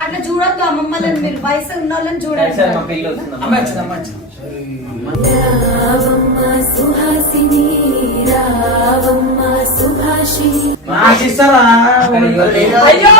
అట్లా చూడొద్దు అమ్మమ్మలను మీరు వయసు ఉన్న వాళ్ళని చూడండి అయ్యో!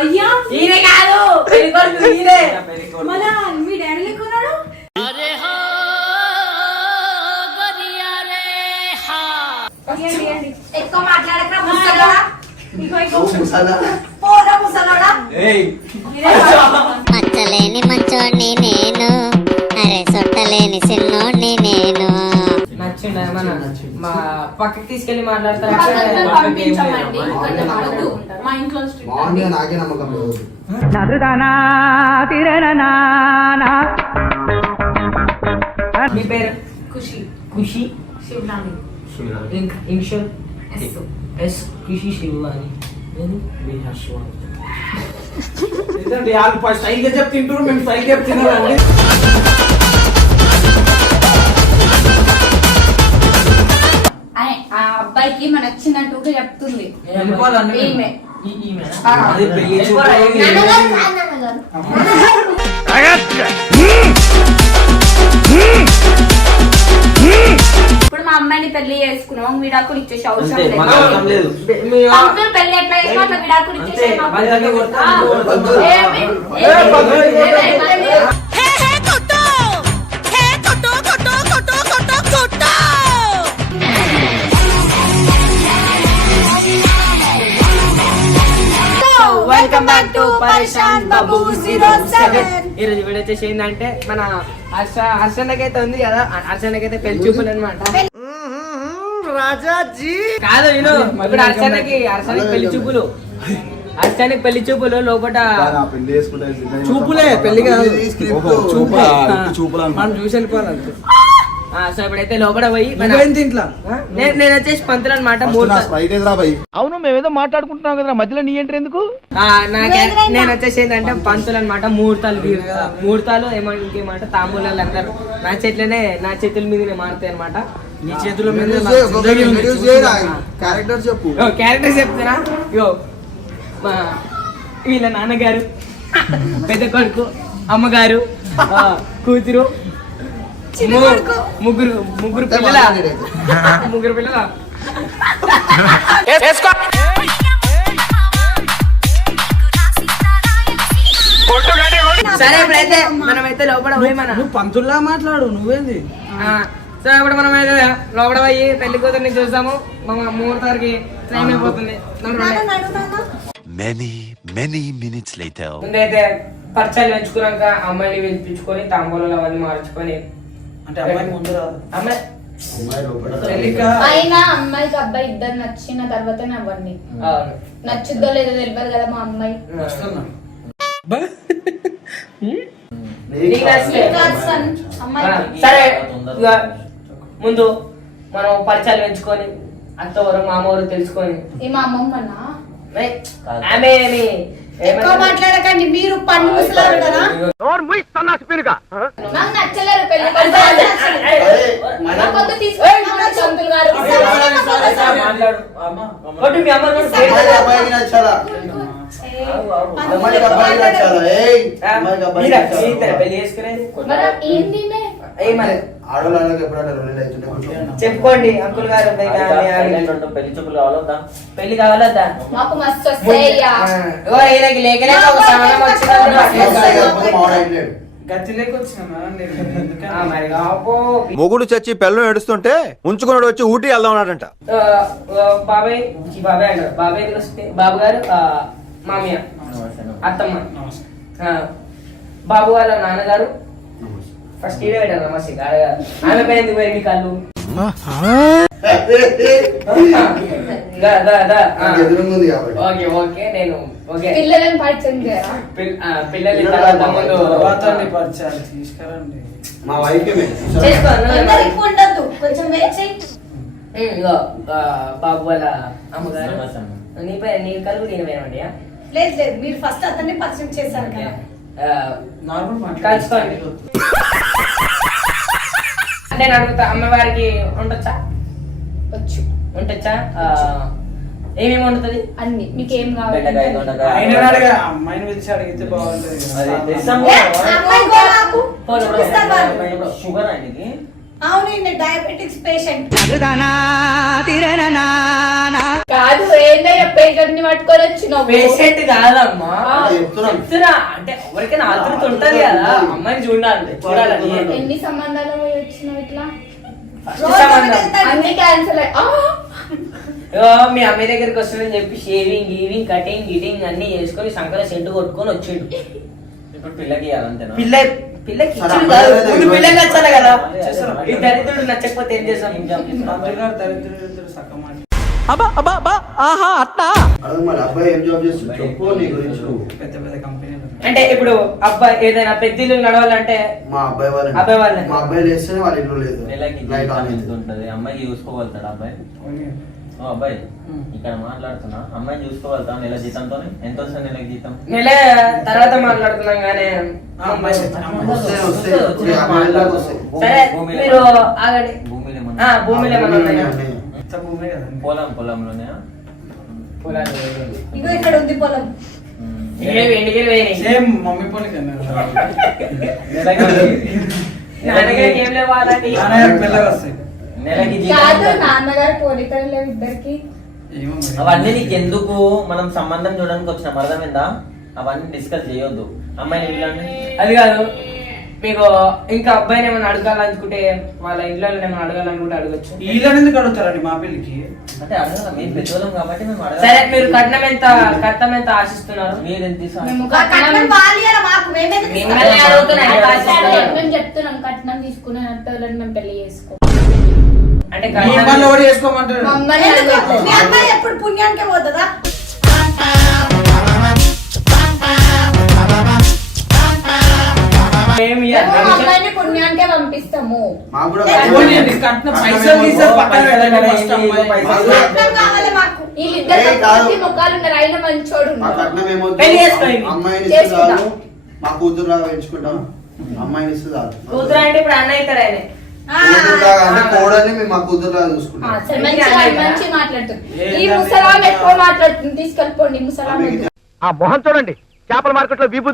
అయ్యా! ఈయన కాదు మన మీ డాడీ ఇయ్యండి. ఎక్కువ మాట్లాడక మచ్చలేని మంచోడిని నేను. అరే సొట్టలేని సిన్నోడిని నేను. మా పక్కకి తీసుకెళ్ళి మాట్లాడతారా. మా ఇంట్లో నాకే నమ్మకం మీ పేరు? ఖుషి. ఖుషి. శివలాని ఇంక్ ఎస్ ఖుషి శివాని ఏంటంటే వాళ్ళు స్టైల్గా చెప్తుంటారు మేము స్టైల్ చెప్తున్నాం ఆ- అబ్బాయికి మన నచ్చినట్టు చెప్తుంది. మేము. ఈమె. ఇప్పుడు మా అమ్మాయిని పెళ్ళి చేసుకున్నాం విడాకులు ఇచ్చేసి అవసరం లేదు అంకుల్ పెళ్ళి ఎట్లా చేసినా అట్లా విడాకులు ఇచ్చేసి మాకు. Welcome back to Babu zero seven 07. ఈ రోజు వీడియో వచ్చేసి ఏంటంటే మన హర్ష హర్షణకైతే ఉంది కదా? హర్షణకైతే పెళ్ళి చూపులు అనమాట కాదు నేను ఇప్పుడు హర్షణకి హర్షణకి పెళ్ళి చూపులు. హర్షణకి పెళ్ళి చూపులు లోపల చూపులే పెళ్ళి కాదు. ఓహో, చూపులా? మనం చూసి వెళ్ళిపోవాలంటే ఆ, సో ఇప్పుడైతే లోపల పోయి నేను వచ్చేసి పంతులు అనమాట అవును మేమేదో మాట్లాడుకుంటున్నాం కదా మధ్యలో నీ ఎంట్రీ ఎందుకు? నేను వచ్చేసి ఏంటంటే పంతులు అనమాట ముహూర్తాలు ముహూర్తాలు ఏమంటే ఇంకేమంటే తాంబూలాలు అందరు నా చేతిలోనే నా చేతుల మీదనే మారుతాయి అనమాట నీ చేతుల మీద? క్యారెక్టర్ చెప్పు. క్యారెక్టర్ చెప్తున్నా? యో మా వీళ్ళ నాన్నగారు పెద్ద కొడుకు అమ్మగారు ఆ, కూతురు. ముగ్గురు ముగ్గురు పిల్లల? ముగ్గురు పిల్లల? సరే ఇప్పుడైతే మనమైతే లోపల పోయి మన నువ్వు పంతుల్లా మాట్లాడు నువ్వేంది? ఆ, సో ఇప్పుడు మనం అయితే లోపల పోయి పెళ్ళి కూతుర్ని చూసాము మా ముహూర్తానికి టైం అయిపోతుంది. మెనీ మెనీ మినిట్స్ లేటర్ ముందైతే పరిచయాలు పెంచుకున్నాక అమ్మాయిని పిలిపించుకొని తాంబూలాలు అవన్నీ మార్చుకొని అంటే అమ్మాయి ముందు రా అమ్మాయి అయినా అమ్మాయికి అబ్బాయి ఇద్దరు నచ్చిన తర్వాతనే అవ్వండి. అవును. నచ్చుద్దో లేదో తెలియదు కదా మా అమ్మాయి. సరే. ముందు మనం పరిచయాలు పెంచుకొని అత్తవరు మామవరు తెలుసుకొని. ఈ మా అమ్మమ్మనా? ఏయ్, ఆమె ఎక్కువ మాట్లాడకండి మీరు పండు ముసలారు కదా నాకు నచ్చలేరు పెళ్ళి గారు. అమ్మాయికి నచ్చాలా అమ్మాయికి అబ్బాయికి నచ్చాలా అమ్మాయికి అబ్బాయికి నచ్చాలా? ఏంది ఈమె? ఏయ్ మరి ఆడవాళ్ళకి ఎప్పుడైనా రెండు అవుతుంటే కూర్చో. చెప్పుకోండి అంకుల్ గారు. పెళ్ళి చూపులు కావాలొద్దా? పెళ్ళి కావాలద్దా? మాకు మస్తు ఒక వచ్చినా. మొగుడు చచ్చి పెళ్ళం ఏడుస్తుంటే ఉంచుకున్నాడు వచ్చి ఊటీ వెళ్దాం అన్నాడంట. బాబాయ్ ఈ బాబాయ్ అంటారు బాబాయ్ వస్తే బాబు గారు ఆ, మామయ్య. అత్తమ్మ. బాబు వాళ్ళ నాన్నగారు ఫస్ట్ ఈడే పెట్టారు నమస్తే గారు ఆమె పైన ఎందుకు మీ కళ్ళు? ఓకే ఓకే నేను ఓకే. పిల్లలను పరిచయం చేయరా? పిల్లలు తర్వాత పరిచయాలు తీసుకురండి. మా వైఫ్ ఉండద్దు. కొంచెం వెయిట్ చేయి. ఇగో బాబు వాళ్ళ అమ్మగారు. నీ పై నీ కళ్ళు నేను వేయమండి లేదు లేదు. మీరు ఫస్ట్ అతన్ని పరిచయం చేశారు కదా. కలుసుకోండి. నేను అడుగుతా అమ్మవారికి ఉండొచ్చా? వచ్చు. ఉండొచ్చా? ఏమేమి వండుతుంది? అన్ని. మీకు ఏం కావాలి. షుగర్ ఆయనకి. అవును ఈయన డయాబెటిక్స్ పేషెంట్ కాదు ఏందయ్యా పేషెంట్ని పట్టుకొని వచ్చినావు. పేషెంట్ కాదమ్మా. చెప్తున్నాం. అంటే ఎవరికైనా ఆతృత ఉంటది కదా. అమ్మాయిని చూడాలి చూడాలని ఎన్ని సంబంధాలు వచ్చినావు ఇట్లా. అన్ని క్యాన్సిల్ మీ అమ్మాయి దగ్గరికి వస్తుందని చెప్పి షేవింగ్ గీవింగ్ కటింగ్ గిటింగ్ అన్ని చేసుకొని సంకల సెంటు కొట్టుకొని వచ్చిండు. ఇప్పుడు పిల్లకి ఇవ్వాలంతేనా? పిల్ల పిల్లకి అమ్మాయి కాదు. పిల్లకి నచ్చాలి? ఈ దరిద్రుడు నచ్చకపోతే ఏం చేస్తాం? మంత్రి గారు దరిద్రుడు సక్క మాట అడుగు మరి అబ్బాయి ఏం జాబ్ చేస్తుంది? చెప్పు నీ గురించి. పెద్ద పెద్ద కంపెనీలు అంటే ఇప్పుడు అబ్బాయి ఏదైనా పెద్ద ఇల్లు నడవాలంటే మా అబ్బాయి వాళ్ళని. అబ్బాయి వాళ్ళని. మా అబ్బాయి లేస్తేనే వాళ్ళ ఇల్లు లేదు. నెలకి లైట్ ఆన్ అమ్మాయికి చూసుకోగలుగుతాడు అబ్బాయి. ఓ అబ్బాయి. ఇక్కడ మాట్లాడుతున్నా. అమ్మాయిని చూసుకోగలుగుతా నెల జీతంతో ఎంత వస్తుంది నెలకి జీతం? నెల తర్వాత మాట్లాడుతున్నాం కానీ అమ్మాయి. అమ్మాయి మీరు ఆగండి. భూమిలో ఆ, ఏమన్నా భూమిలో ఏమన్నా ఉన్నాయా? ఇంత భూమే కదా. పొలం పొలంలోనే పొలాలు. ఇగో ఇక్కడ ఉంది పొలం. సేమ్ మమ్మీ పోలిక నాన్నగారికి ఏం లేవు అలాంటి మెల్లగా వస్తాయి. నెలకి కాదు నాన్నగారు పోలికలు లేవు ఇద్దరికి. అవన్నీ నీకు ఎందుకు మనం సంబంధం చూడడానికి వచ్చిన అర్థమైందా? అవన్నీ డిస్కస్ చేయొద్దు. అమ్మాయిని ఇల్లు అది కాదు. మీకు ఇంకా అబ్బాయిని ఏమైనా అడగాలనుకుంటే వాళ్ళ ఇంట్లో ఏమైనా అడగాలనుకుంటే అడగచ్చు. వీళ్ళని ఎందుకు అడుగుతారండి మా పెళ్ళికి? అంటే అడగాల మేము పెద్దోళ్ళం కాబట్టి మేము సరే అడగాలి మీరు కట్నం ఎంత కట్నం ఎంత ఆశిస్తున్నారు? మీరు ఎంత? మేము చెప్తున్నాం కట్నం తీసుకునే మేము పెళ్ళి చేసుకో. అంటే మీ పనులు కట్నం ఎవరు చేసుకోమంటారు మమ్మల్ని ఎందుకు? అడగట్లేదు. మీ అమ్మాయి ఎప్పుడు పుణ్యానికే పోతుందా ఏమి మేము ఇయ్యాలి? అమ్మాయిని పుణ్యానికే పంపిస్తాము మాకు కూడా పైసలు తీసారు పక్కన పెట్టండి అమ్మాయి. కావాలి మాకు వీళ్ళిద్దరు ఏయ్, కాదు. మంచి ముఖాలు ఉన్నారు అయినా మంచోడు మా కట్నం ఏమవుతుంది పెళ్ళి చేసుకోండి. అమ్మాయిని ఇస్తే చేసుకుంటా. చాలు మా కూతురు లాగా పెంచుకుంటాం అమ్మాయిని ఇస్తే చాలు కూతురు అంటే ఇప్పుడు అన్న అవుతాడు ఆయన ఆ, అంటే. కోడల్ని మేము మా చూసుకుంటాం? మంచి మాట్లాడుతుంది ఈ ముసలాం ఎక్కువ మాట్లాడుతుంది? తీసుకెళ్ళిపోండి ముసలాం మొహం చూడండి. చేపల మార్కెట్లో వీపు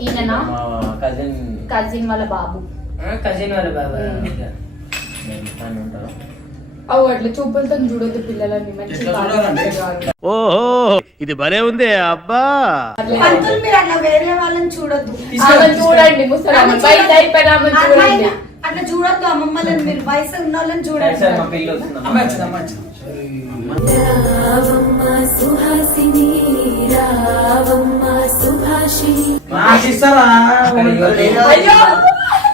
ఈయన మా కజిన్ కజిన్ వాళ్ళ బాబు. కజిన్ వాళ్ళ బాబా. ఉంటారు అవు అట్లా చూపులతో చూడొద్దు పిల్లలని మంచి? ఓహో ఇది భలే ఉంది అబ్బా. పంతులు మీరు అట్లా వేరే వాళ్ళని చూడొద్దు. చూడండి బయట. అయిపోయిన అట్లా చూడొద్దు అమ్మమ్మలని మీరు వయసు ఉన్న వాళ్ళని చూడండి. సుహాసిని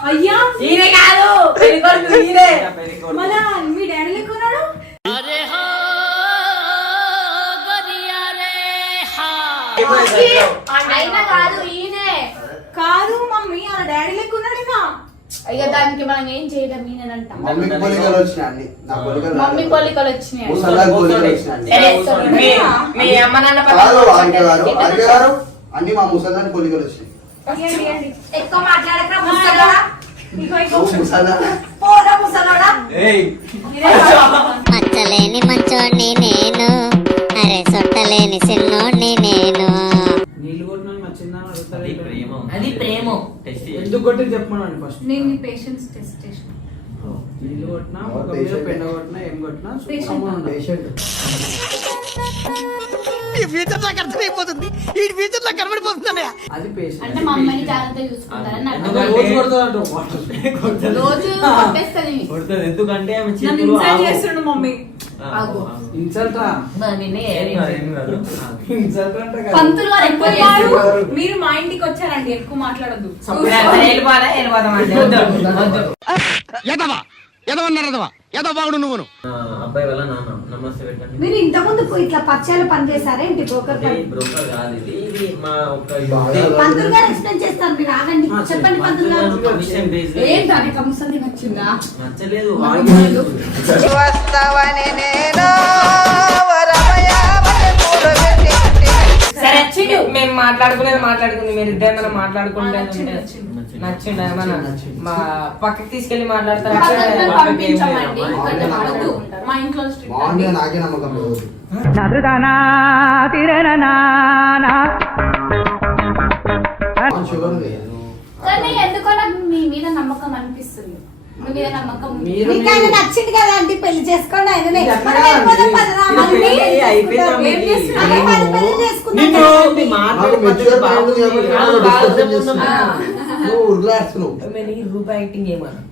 అయ్యో ఈయన కాదు పెళ్ళి కొడుకు ఈయనే మళ్ళా మీ డాడీ అయినా కాదు ఈయనే. కాదు మమ్మీ ఆ డాడీ లేకున్నాడు ఇక. అయ్యో దానికి మనం ఏం చేయలేం ఈయనంట మమ్మీకి పొలికలు వచ్చినాయి అన్ని. నా పొలికలు మమ్మీ. పోలికలు వచ్చినాయి. పొలికలు మీ అమ్మ నాన్న పక్కన అన్ని మా ముసల్లాని పొలికలు వచ్చినాయి. ఎక్కువ మాట్లాడక ముసలోడా పోరా ముసలోడా మచ్చలేని మంచోడిని నేను అరే సొట్టలేని సిన్నోడిని నేను అది ప్రేమ అది ప్రేమ టెస్ట్ ఎందుకు కొట్టి ఫస్ట్ నేను పేషెన్స్ టెస్ట్ చేసిన నీళ్ళు కొట్టినా ఎవరు ఒక మీద patient? పెండ కొట్టినా ఏం కొట్టినా Patient. శుభ్రంగా ఉండాలి. పేషెంట్ అది పేషెంట్ అంటే మా అమ్మని జాగ్రత్త చూసుకుంటారని నాకు ఎందుకంటే- రోజు కొడుతుందంట వాటర్. రోజు కొట్టేస్తుంది. కొడుతుంది ఎందుకంటే ఆమె నన్ను చేతులు ఇన్సల్ట్ ఆగవు. చేస్తుండు మమ్మీ. ఆగు. ఇన్సల్ట్. పంతులు గారు ఎక్కువ చేస్తారు. మీరు మా ఇంటికి వచ్చారండి ఎక్కువ మాట్లాడద్దు. అబ్బాయి వల్ల నాన్న నమస్తే పెట్టండి. మీరు ఇంత ముందు ఇట్లా పచ్చాలు పని చేశారా ఏంటి బ్రోకర్ ఇది పని? బ్రోకర్ కాదు ఇది. ఇది మా ఒక బాగా పంతులు గారు ఎక్స్ప్లెయిన్ చేస్తారు మీరు ఆగండి. ఆ, చెప్పండి పంతులు గారు బేస్డ్ ఏంటని కమిషన్ నచ్చిందా? నచ్చలేదు చిడు మేము మాట్లాడుకునేది మాట్లాడుకుంది. మీరు ఇద్దరు ఏమైనా మాట్లాడుకుంటే ఏమన్నా నచ్చింది. మా పక్కకి తీసుకెళ్ళి మాట్లాడతారా. నాకే నమ్మకం ఎందుకో నాకు మీ మీద నమ్మకం అనిపిస్తుంది. మీ మీద నమ్మకం ఉంది. మీరు మీకు ఆయన నచ్చింది కదా అంటే పెళ్ళి చేసుకోండి ఆయననే ఇది మనం ఎట్లా వెళ్ళిపోదాం ఉంది? పదరా, ఇది మళ్ళీ పెళ్ళి పెళ్ళి అయిపోయింది చేసుకుందాం. ఆమెకి. ఏం చేస్తున్నాం? అదే మరి పెళ్ళి చేసుకుందాం నిన్ను కదా. మీ మాట్లాడే నాకు పద్ధతి మెచ్యూర్ బాగుంది. మైండ్ కాబట్టి ఆ, నన్ను బాగా డిస్కషన్ చెప్తున్నావు. చేస్తున్నావు. నువ్వు ఉరుకులాడుతున్నావు ఏమైనా ఈ రూపాయి యాక్టింగ్ ఏమన్నా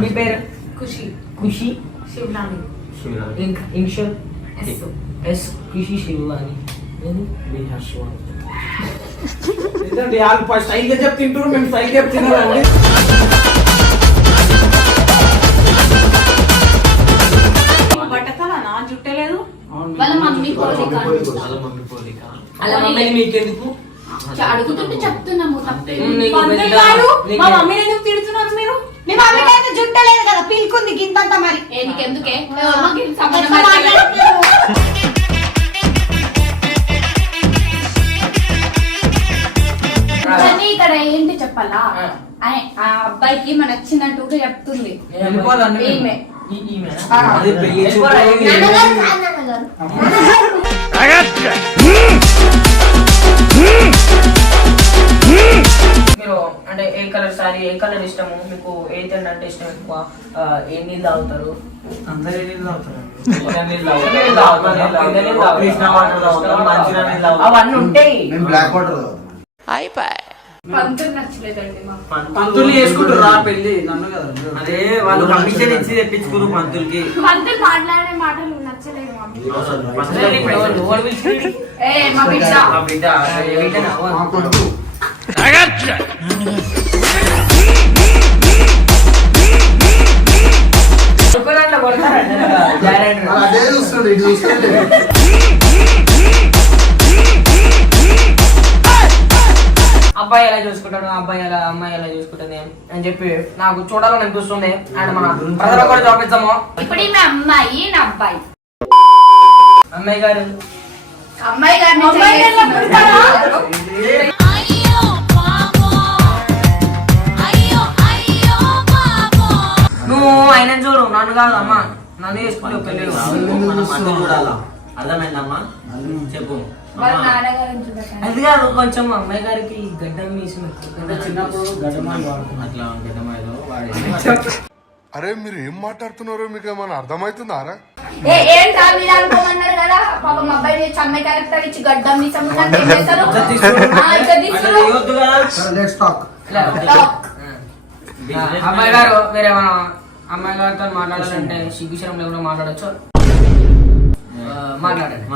మీ పేరు ఖుషి ఖుషి శివలాని ఇంక్ initial S S Khushi Shivani ఏంటంటే వాళ్ళు స్టైల్గా చెప్తుంటారు మేము స్టైల్ చెప్తున్నారండి బట్టతల నా జుట్టే లేదు వాళ్ళ మమ్మీ పోలిక. అలా మమ్మల్ని మీకెందుకు? అడుగుతుంటే చెప్తున్నాము మా మమ్మీని ఎందుకు తిడుతున్నారు మీరు? మీ మమ్మీకి అయితే జుట్ట లేదు కదా పీల్కుంది గింతంత మరి. ఏ నాన్నగారు. మీరు అంటే ఏ కలర్ సారీ ఏ కలర్ ఇష్టము? మీకు ఏ తిండి అంటే ఇష్టం ఎక్కువ? ఏ నీళ్ళు తాగుతారు? అందరూ ఏం తాగుతారు? మంచిగా నీళ్ళు తాగుతారు. అవన్నీ ఉంటాయి. మేము బ్లాక్ వాటర్ తాగుతాం పంతులు నచ్చలేదండి మాకు. పంతులు చేసుకుంటారు రా పెళ్ళి నన్ను కదా అరే వాళ్ళు కమిషన్ ఇచ్చి తెప్పించుకురు పంతులకి. పంతులు మాట్లాడే మాటలు నచ్చలేదు మాకు? ఏ మా బిడ్డ. మా బిడ్డ ఏ బిడ్డనా? కొడతారంట అదే చూస్తుండే చూస్తుండే అబ్బాయి ఎలా చూసుకుంటాడు అబ్బాయి ఎలా అమ్మాయి ఎలా చూసుకుంటుంది అని చెప్పి నాకు చూడాలని అనిపిస్తుంది. అండ్ మన ప్రజలు కూడా చూపించాము ఇప్పుడు ఈమె అమ్మాయి నా అబ్బాయి. అమ్మాయి గారు. అమ్మాయి. పిలుస్తారా? నువ్వు ఆయన చూడు నన్ను కాదు అమ్మా. నన్ను చేసుకుంటే పెళ్ళి చూడాలా? అర్థమైందమ్మా? చెప్పు. అది కాదు కొంచెం అమ్మాయి గారికి గడ్డం వాడేసి అరే మీరు ఏం మాట్లాడుతున్నారో మీకు ఏమైనా అర్థమవుతుందారా ఏ ఏంటా మీరు అనుకోమన్నారు కదా. పాపం అబ్బాయి అమ్మాయి క్యారెక్టర్ ఇచ్చి గడ్డం అమ్మాయి. గారు మీరేమన్నా అమ్మాయి గారితో మాట్లాడాలంటే సిగ్గుశరం లేకుండా మాట్లాడచ్చు. మాట్లాడండి.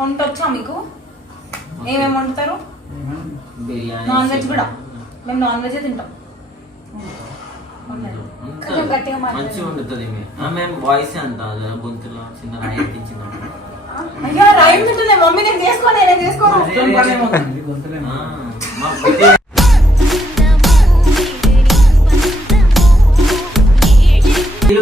వంట వచ్చా మీకు? ఏమేమి వండుతారు? బిర్యానీ నాన్ వెజ్ కూడా. మేము నాన్ వెజ్ తింటాం. మంచిగా వండుతుంది వాయిస్ అంత గొంతులో చిన్న రాయి ఎక్కించింది అయ్యో రైమ్ ఉంటుంది మమ్మీ నేను చేసుకోను నేను చేసుకోను.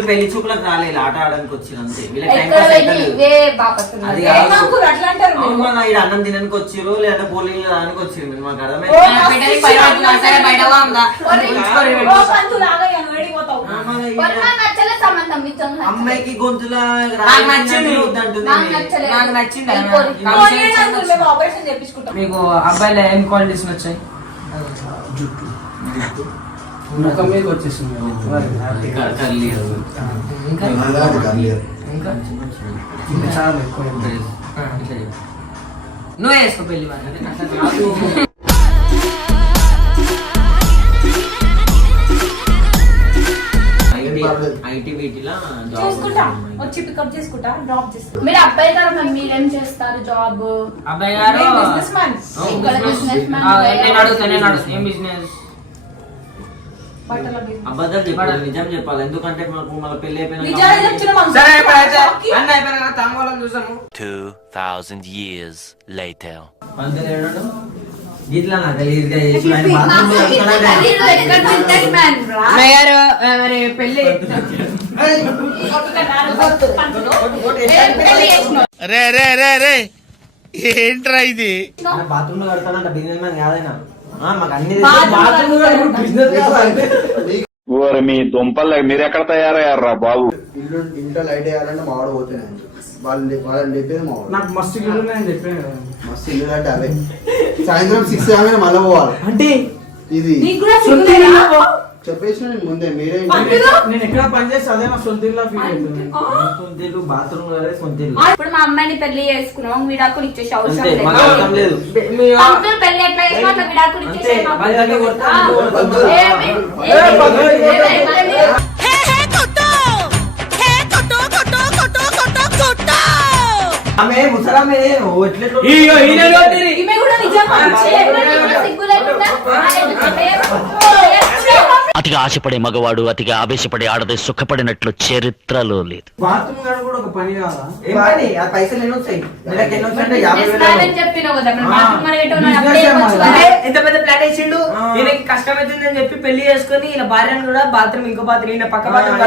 పెళ్ళి చూపులకు రాలేదు ఆట ఆడడానికి వచ్చిన అంతే వీళ్ళకి టైం ఎక్కడ పాస్ వెళ్ళి అవుతలేదు. ఇవే బాపస్తున్నారు అది ఏ కాదు. మాకు అట్లా అంటారు మీరు? అవును మన ఈడ అన్నం తినడానికి వచ్చిర్రు లేదా బౌలింగ్ రానికి వచ్చిర్రు మీరు మాకు అర్థమైంది. అమ్మాయికి గొంతులా నాకు నచ్చింది. వద్దంటుంది నాకు నచ్చింది. నాకు ఆపరేషన్ చేపించుకుంటాం. మీకు అబ్బాయిలో ఏం క్వాలిటీస్ వచ్చాయి? ముఖం మీద వచ్చేసింది ఇంకా చాలా ఎక్కువ. నువ్వే వేసుకో పెళ్ళి. ఐటీ వీటిలా చూసుకుంటా. వచ్చి పికప్ చేసుకుంటా డ్రాప్ చేసుకుంటా మీరు అబ్బాయి గారు మీరేం చేస్తారు జాబ్? అబ్బాయి గారు? బిజినెస్ మ్యాన్ బిజినెస్ ఆ, నేను అడుగుతా నేను అడుగుతా. ఏం బిజినెస్ చెప్పాలి నిజం చెప్పాలి. ఎందుకంటే మనకు మన పెళ్ళి అయిపోయిన చెప్తున్నాం సరే ఇప్పుడైతే అన్న అయిపోయినా తాంబూలం చూసాము 2,000 years later. పంతులు ఏడాడు ఇట్లా నాకు పెళ్ళి? రే? రే రే రే ఏంట్రా ఇది? బాత్రూమ్లో కడతానంట బిజినెస్ మ్యాన్ కాదైనా. ఓరి మీ దుంపలు మీరు ఎక్కడ తయారయ్యారా బాబు? ఇల్లు ఇంట్లో లైట్ వేయాలంటే మా వాడు పోతున్నాయి వాళ్ళు వాళ్ళని చెప్పేది మా వాడు. నాకు మస్తు ఇల్లు ఉన్నాయని చెప్పాను కదా. మస్తు ఇల్లు అంటే అవే. సాయంత్రం సిక్స్ మళ్ళీ పోవాలి. అంటే ఇది. నీకు కూడా సిగ్గులేదా? చెప్పేసిన నేను ముందే మీరే? నేను ఎక్కడ పని చేస్తే అదే నా సొంత ఇల్లు ఫీల్ అవుతుంది సొంత ఇల్లు బాత్రూమ్లో సొంత ఇల్లు ఇప్పుడు మా అమ్మాయిని పెళ్ళి చేసుకున్నాం విడాకులు ఇచ్చేసి అవసరం మాకు లేదు పెళ్ళి ఎట్లా చేసినా అట్లా విడాకులు ఇచ్చేసి? ఆమె ముసలామె ఎట్లెట్లో. ఈమె కూడా నిజంగా సిగ్గు లేకుండా. అతిగా ఆశపడే మగవాడు అతిగా ఆవేశపడే ఆడది సుఖపడినట్లు చరిత్రలో లేదు. కష్టమైతుందని చెప్పి పెళ్ళి చేసుకుని ఈయన భార్యను కూడా బాత్రూమ్ ఇంకో బాత్రూమ్ ఈయన పక్క బాత్రూమ్